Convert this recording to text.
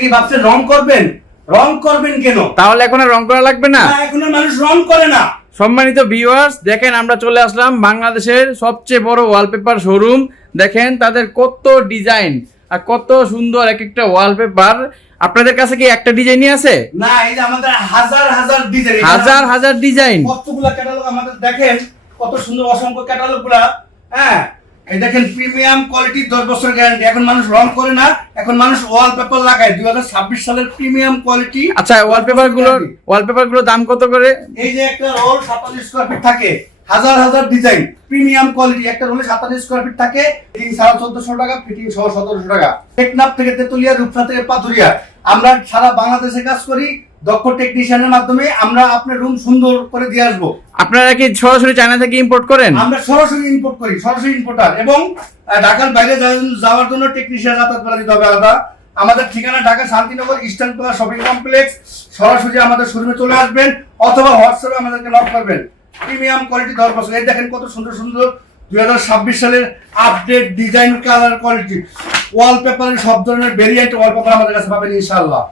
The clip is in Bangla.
কি ভাবছেন রং করবেন? রং করবেন কেন? তাহলে এখন আর রং করা লাগবে না। এখন আর মানুষ রং করে না। সম্মানিত ভিউয়ার্স, দেখেন আমরা চলে আসলাম বাংলাদেশের সবচেয়ে বড় ওয়ালপেপার শোরুম। দেখেন তাদের কত ডিজাইন আর কত সুন্দর এক একটা ওয়ালপেপার। আপনাদের কাছে কি একটা ডিজাইনই আছে? না, এই যে আমাদের হাজার হাজার ডিজাইন, হাজার হাজার ডিজাইন, কতগুলা ক্যাটালগ আমাদের দেখেন, কত সুন্দর অসংখ্য ক্যাটালগ গুলা। হ্যাঁ, এই দেখেন প্রিমিয়াম কোয়ালিটি, 10 বছর গ্যারান্টি। এখন মানুষ রং করে না, এখন মানুষ ওয়ালপেপার লাগায়। 2026 সালের প্রিমিয়াম কোয়ালিটি। আচ্ছা, ওয়ালপেপার গুলোর দাম কত করে? এই যে একটা রোল 27 স্কয়ার ফিট থাকে, হাজার হাজার ডিজাইন, প্রিমিয়াম কোয়ালিটি। একটা রোলে 27 স্কয়ার ফিট থাকে, ফিটিং 1450 টাকা, ফিটিং সহ 1700 টাকা। টেকনাফ থেকে তেতুলিয়া, রূপসা থেকে পাথুরিয়া, আমরা সারা বাংলাদেশে কাজ করি। দক্ষ টেকনিশিয়ানের মাধ্যমে আমরা আপনার রুম সুন্দর করে দিয়ে আসবো। আপনারা কি সরাসরি চায়না থেকে ইম্পোর্ট করেন? আমরা সরাসরি ইম্পোর্ট করি, সরাসরি ইম্পোর্টার। এবং ঢাকার বাইরে যাওয়ার জন্য টেকনিশিয়ান যাতায়াত করে দিতে হবে আলাদা। আমাদের ঠিকানা Dhaka Shantinagar eastern plaza shopping complex. সরাসরি আমাদের শোরুমে চলে আসবেন অথবা হোয়াটসঅ্যাপে আমাদেরকে নক করবেন। প্রিমিয়াম কোয়ালিটি 10 বছর। এই দেখেন কত সুন্দর সুন্দর 2026 সালের আপডেট ডিজাইন, কালার, কোয়ালিটি ওয়ালপেপারের সব ধরনের ভেরিয়েন্ট ওয়ালপেপার আমাদের কাছে পাবেন ইনশাআল্লাহ।